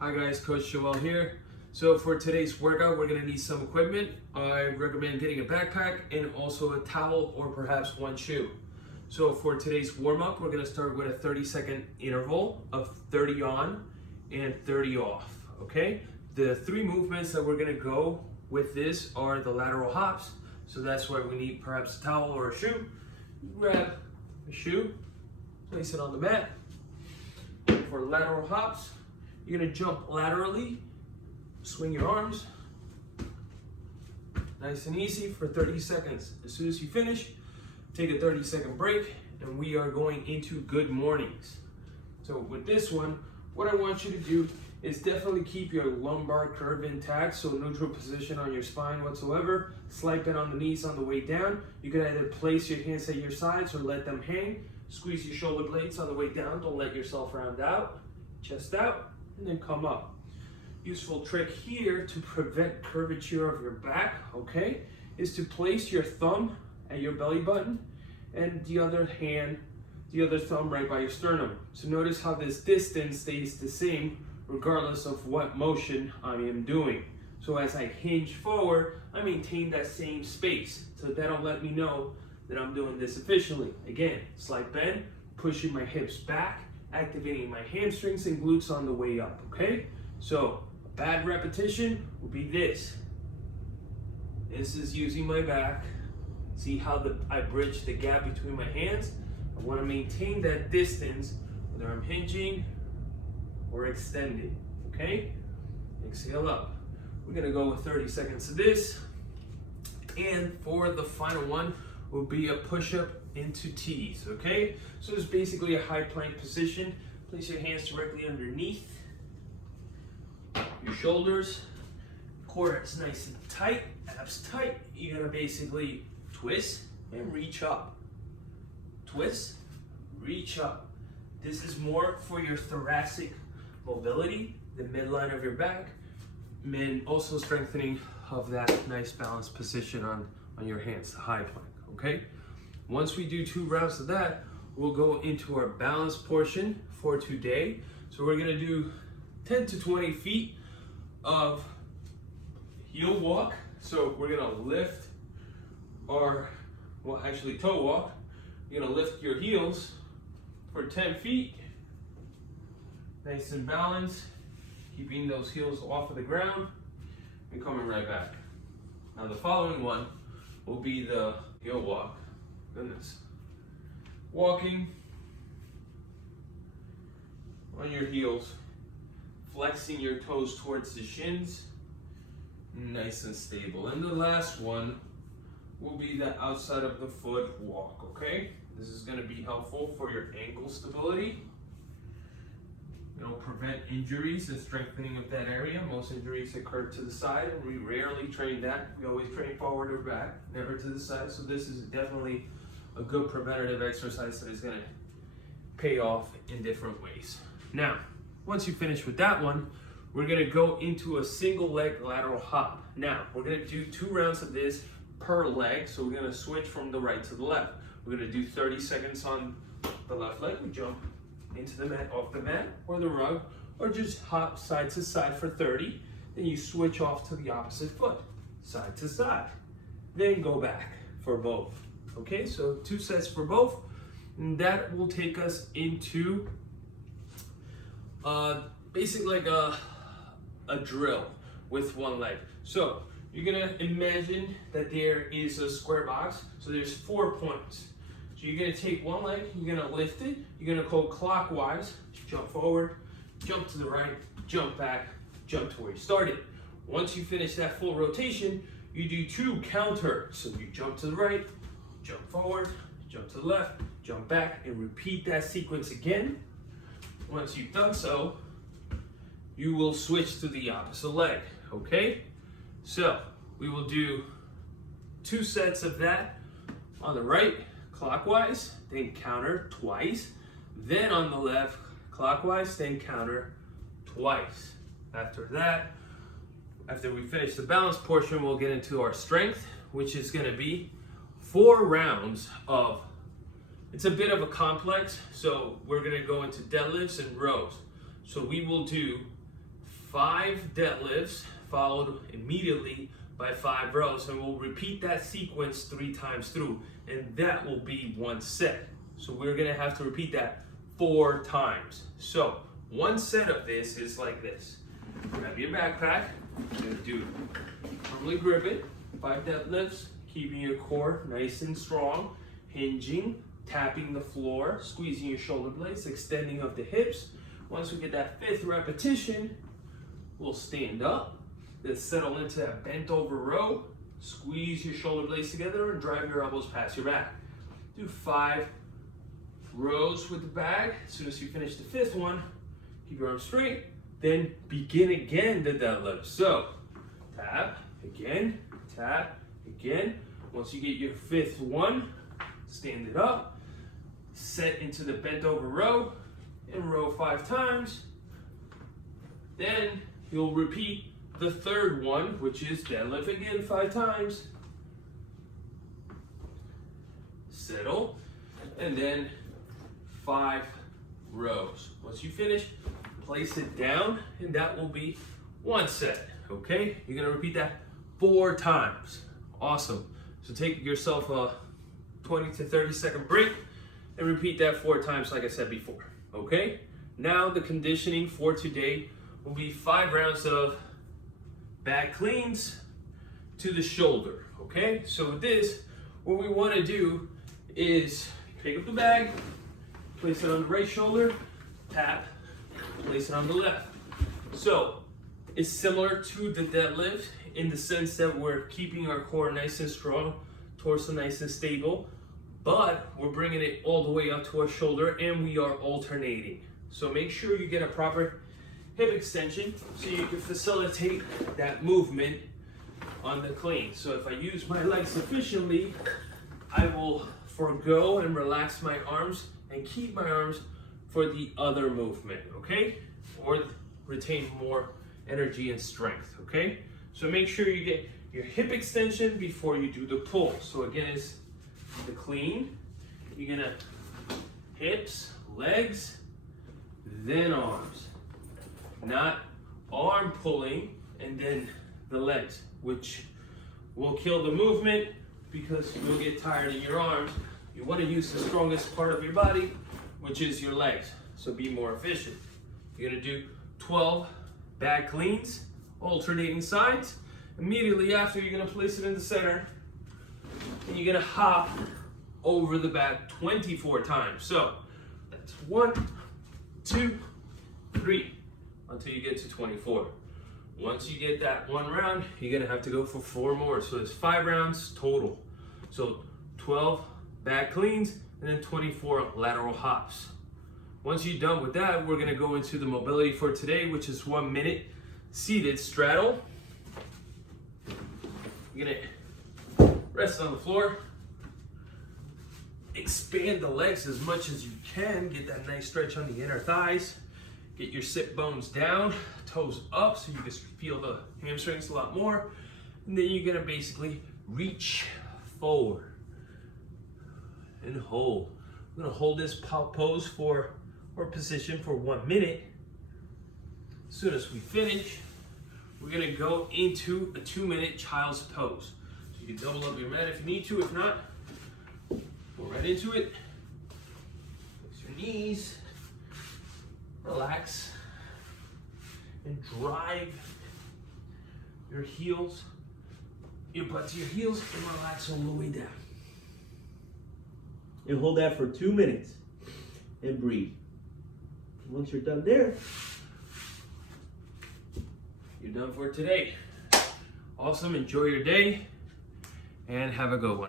Hi guys, Coach Joel here. So for today's workout, we're gonna need some equipment. I recommend getting a backpack and also a towel or perhaps one shoe. So for today's warm up, we're gonna start with a 30-second interval of 30 on and 30 off, okay? The three movements that we're gonna go with this are the lateral hops. So that's why we need perhaps a towel or a shoe. Grab a shoe, place it on the mat. For lateral hops, you're gonna jump laterally, swing your arms, nice and easy for 30 seconds. As soon as you finish, take a 30-second break, and we are going into good mornings. So with this one, what I want you to do is definitely keep your lumbar curve intact, so neutral position on your spine whatsoever. Slight bend on the knees on the way down. You can either place your hands at your sides or let them hang. Squeeze your shoulder blades on the way down. Don't let yourself round out. Chest out, and then come up. Useful trick here to prevent curvature of your back, okay, is to place your thumb at your belly button and the other thumb right by your sternum. So notice how this distance stays the same regardless of what motion I am doing. So as I hinge forward, I maintain that same space. So that'll let me know that I'm doing this efficiently. Again, slight bend, pushing my hips back, activating my hamstrings and glutes on the way up, okay? So a bad repetition would be this. This is using my back. See how I bridge the gap between my hands? I want to maintain that distance whether I'm hinging or extending, okay? Exhale up. We're gonna go with 30 seconds of this. And for the final one will be a push-up into T's, okay? So it's basically a high plank position. Place your hands directly underneath your shoulders. Core is nice and tight, abs tight. You're gonna basically twist and reach up. Twist, reach up. This is more for your thoracic mobility, the midline of your back, and also strengthening of that nice balanced position on your hands, the high plank, okay? Once we do 2 rounds of that, we'll go into our balance portion for today. So we're gonna do 10 to 20 feet of heel walk. So we're gonna lift toe walk. You're gonna lift your heels for 10 feet. Nice and balanced, keeping those heels off of the ground and coming right back. Now the following one will be the heel walk. Goodness. Walking on your heels, flexing your toes towards the shins, nice and stable. And the last one will be the outside of the foot walk, okay? This is gonna be helpful for your ankle stability. It'll prevent injuries and strengthening of that area. Most injuries occur to the side, and we rarely train that. We always train forward or back, never to the side. So this is definitely a good preventative exercise that is gonna pay off in different ways. Now, once you finish with that one, we're gonna go into a single leg lateral hop. Now, we're gonna do 2 rounds of this per leg. So we're gonna switch from the right to the left. We're gonna do 30 seconds on the left leg. We jump into the mat, off the mat or the rug, or just hop side to side for 30. Then you switch off to the opposite foot, side to side. Then go back for both. Okay, so 2 sets for both. And that will take us into basically like a drill with 1 leg. So you're gonna imagine that there is a square box. So there's 4 points. So you're gonna take 1 leg, you're gonna lift it, you're gonna go clockwise, jump forward, jump to the right, jump back, jump to where you started. Once you finish that full rotation, you do 2 counter. So you jump to the right, jump forward, jump to the left, jump back, and repeat that sequence again. Once you've done so, you will switch to the opposite leg, okay? So we will do 2 sets of that on the right, clockwise, then counter twice. Then on the left, clockwise, then counter twice. After that, after we finish the balance portion, we'll get into our strength, which is gonna be 4 rounds of, it's a bit of a complex, so we're gonna go into deadlifts and rows. So we will do 5 deadlifts followed immediately by 5 rows, and we'll repeat that sequence 3 times through, and that will be 1 set. So we're gonna have to repeat that 4 times. So 1 set of this is like this. Grab your backpack, you're gonna do, firmly grip it, 5 deadlifts, keeping your core nice and strong, hinging, tapping the floor, squeezing your shoulder blades, extending of the hips. Once we get that 5th repetition, we'll stand up, then settle into that bent over row, squeeze your shoulder blades together and drive your elbows past your back. Do 5 rows with the bag. As soon as you finish the 5th one, keep your arms straight, then begin again the deadlift. So, tap, again, tap, again. Once you get your 5th one, stand it up, set into the bent over row, and row 5 times. Then you'll repeat the 3rd one, which is deadlift again 5 times. Settle, and then 5 rows. Once you finish, place it down, and that will be 1 set, okay? You're gonna repeat that 4 times. Awesome. So take yourself a 20 to 30 second break and repeat that 4 times like I said before, okay? Now the conditioning for today will be 5 rounds of back cleans to the shoulder, okay? So with this, what we wanna do is pick up the bag, place it on the right shoulder, tap, place it on the left. So it's similar to the deadlift in the sense that we're keeping our core nice and strong, torso nice and stable, but we're bringing it all the way up to our shoulder and we are alternating. So make sure you get a proper hip extension so you can facilitate that movement on the clean. So if I use my legs efficiently, I will forego and relax my arms and keep my arms for the other movement, okay? Or retain more energy and strength, okay? So make sure you get your hip extension before you do the pull. So again, it's the clean. You're gonna hips, legs, then arms. Not arm pulling and then the legs, which will kill the movement because you'll get tired in your arms. You wanna use the strongest part of your body, which is your legs. So be more efficient. You're gonna do 12 back cleans, alternating sides. Immediately after, you're gonna place it in the center and you're gonna hop over the back 24 times. So that's 1, 2, 3, until you get to 24. Once you get that 1 round, you're gonna have to go for 4 more. So there's 5 rounds total. So 12 back cleans and then 24 lateral hops. Once you're done with that, we're gonna go into the mobility for today, which is 1 minute seated straddle. You're gonna rest on the floor, expand the legs as much as you can, get that nice stretch on the inner thighs, get your sit bones down, toes up so you can feel the hamstrings a lot more, and then you're gonna basically reach forward and hold. We're gonna hold this pose or position for 1 minute. As soon as we finish, we're gonna go into a 2-minute child's pose. So you can double up your mat if you need to. If not, go right into it. Flex your knees, relax, and drive your heels, your butt to your heels, and relax all the way down. And hold that for 2 minutes and breathe. Once you're done there, you're done for today. Awesome, enjoy your day and have a good one.